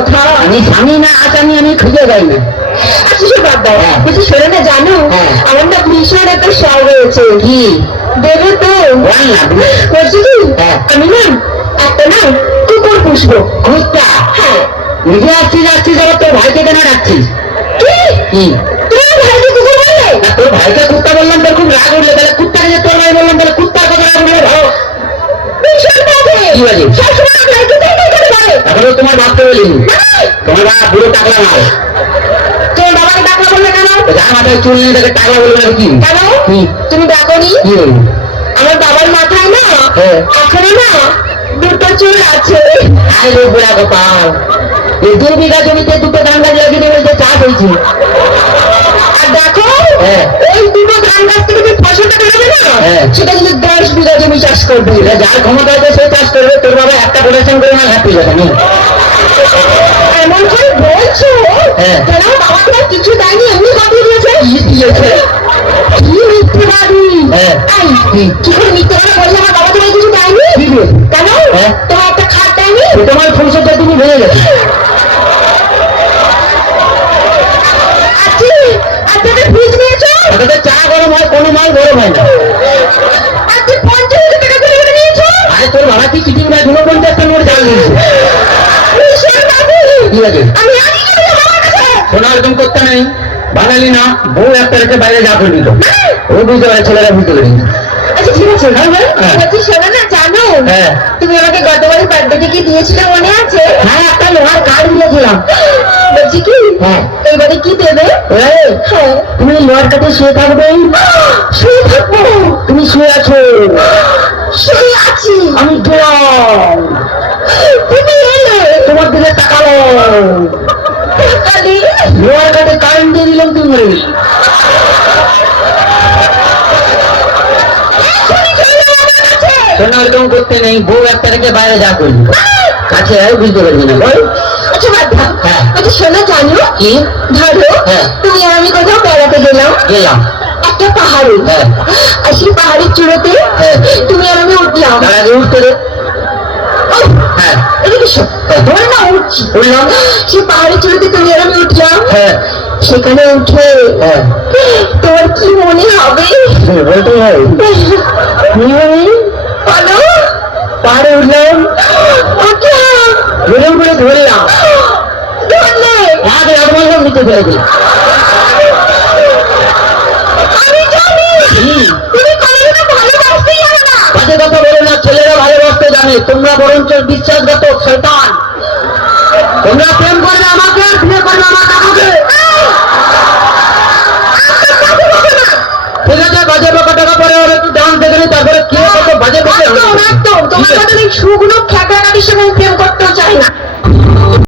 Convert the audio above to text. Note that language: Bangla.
কথা? আমি স্বামী না আসামি আমি খুঁজে যাই না। আচ্ছা সে বাদ দাও, কিছু শোনো না, জানো আমার না ভীষণ একটা শখ রয়েছে। কি? দেবে তো? বল না। বলছি কি, আমি না একটা না কুকুর পুষবো। কুত্তা? হ্যাঁ। নিজে আসছিস আসছিস আবার তোর ভাইকে কেন ডাকছিস? কি তোমার ভাইকে কুকুর বললে? তোর ভাইকে কুত্তা বললাম তোর খুব রাগ উঠলে, তাহলে কুত্তাকে যে তোর ভাই বললাম তাহলে কুত্তার কথা রাগ উঠলে ভালো। ভীষণ বাজে। কি বাজে? সবসময় আমার ভাইকে তাই তাই করে বলে। তাহলে তোমার বাপকে বলিনি, তোমার বাবা বুড়ো টাকলা মাল। তোর বাবাকে ডাকলা বললে কেন? যার মাথায় চুল নেই তাকে টাকলা বলবে কি? কেন তুমি ডাকনি? আমার বাবার মাথায় না এখনো না দুটো চুল আছে। আরে বুড়া গোপাল, এই 2 বিঘা জমিতে দুটো ধান গাছ লাগিয়ে দেবে, যে চাষ হয়েছে। আর দেখো এই দুটো ধান গাছ থেকে যে ফসলটা বেরোবে না, সেটা কিন্তু 10 বিঘা জমি চাষ করবে। যার ক্ষমতা আছে সে চাষ করবে, তোর বাবা একটা প্রোডাকশন করে না হ্যাপি যাবে। এমন করে বলছো কেন? বাবা তোমার কিছু দেয়নি, এমনি কাটিয়ে দিয়েছে। দিয়েছে কি মিথ্যেবাদী! কি করে মিথ্যে কথা বললে? আমার বাবা তোমার কিছু দেয়নি কেন? তোমার একটা খাট দেয়নি? তোমার ফুলসজ্জা তুমি ভেঙে গেছে। আচ্ছা ফ্রিজ নিয়েছো? ওটাতে চা গরম হয়, কোনো মাল গরম হয় না। আচ্ছা 50,000 টাকা করে করে নিয়েছো? আরে তোর বাবা কি চিটিং ভাই 49 করে চাল দিয়েছে। কি আছে? আমি আগে চলে যাবো আমার কাছে। শোনা এরকম করতে নেই, বাঙালি না, বউ একটা রেখে বাইরে যা করবি তো। ও বুঝতে পারে, ছেলেরা বুঝতে পারি। আচ্ছা ঠিক আছে, বলছি শোনো না, জানো তুমি আমাকে গতবারে বার্থডে কি দিয়েছিলে মনে আছে? হ্যাঁ, একটা লোহার কার্ড দিয়েছিলাম। বলছি কি এবারে কি দেবে? তুমি লোহার কাছে শুয়ে থাকবে। শুয়ে থাকবো? তুমি শুয়ে আছো, শুয়ে আছি আমি গেলাম, তুমি এলে তোমার দিকে তাকালো, কালি লোহার কাছে কারেন্ট দিয়ে দিলাম। তুমি শোনা এরকম করতে নেই, বউ একটা রেখে বাইরে যা করবি। কাছে বুঝতে পারবি না, বল। আচ্ছা বাবা, আচ্ছা শোনো, জানো কি? ধরো তুমি আর আমি কোথাও বেড়াতে গেলাম একটা পাহাড়ে, আর সেই পাহাড়ের চূড়োতে তুমি আর আমি উঠলাম। উঠতে দে। ধরে না উঠছি, উঠলাম সেই পাহাড়ের চূড়োতে তুমি আর আমি উঠলাম। সেখানে উঠে তোমার কি মনে হবে? বলতে হবে বলো। পাহাড়ে উঠলাম, ঘুরে ঘুরে ধরলাম, ধরলে আগে আমার নিতে পেরেছি। আমি জানি তুমি কোনোদিনও ভালোবাসতেই জানো না। বাজে কথা বলে না, ছেলেরা ভালোবাসতে জানে, তোমরা বরঞ্চ বিশ্বাসঘাতক শয়তান। তোমরা প্রেম করবে আমাকে, বিয়ে করবে আমার কাকুকে। ঠিক আছে, বাজে বকা টাকা পরে ওর একটু ডান্স দেখে নি, তারপরে কি বাজে বকে। একদম তোমার সাথে শুকনো খ্যাকড়াকাটির সঙ্গে প্রেম করতেও চাই না।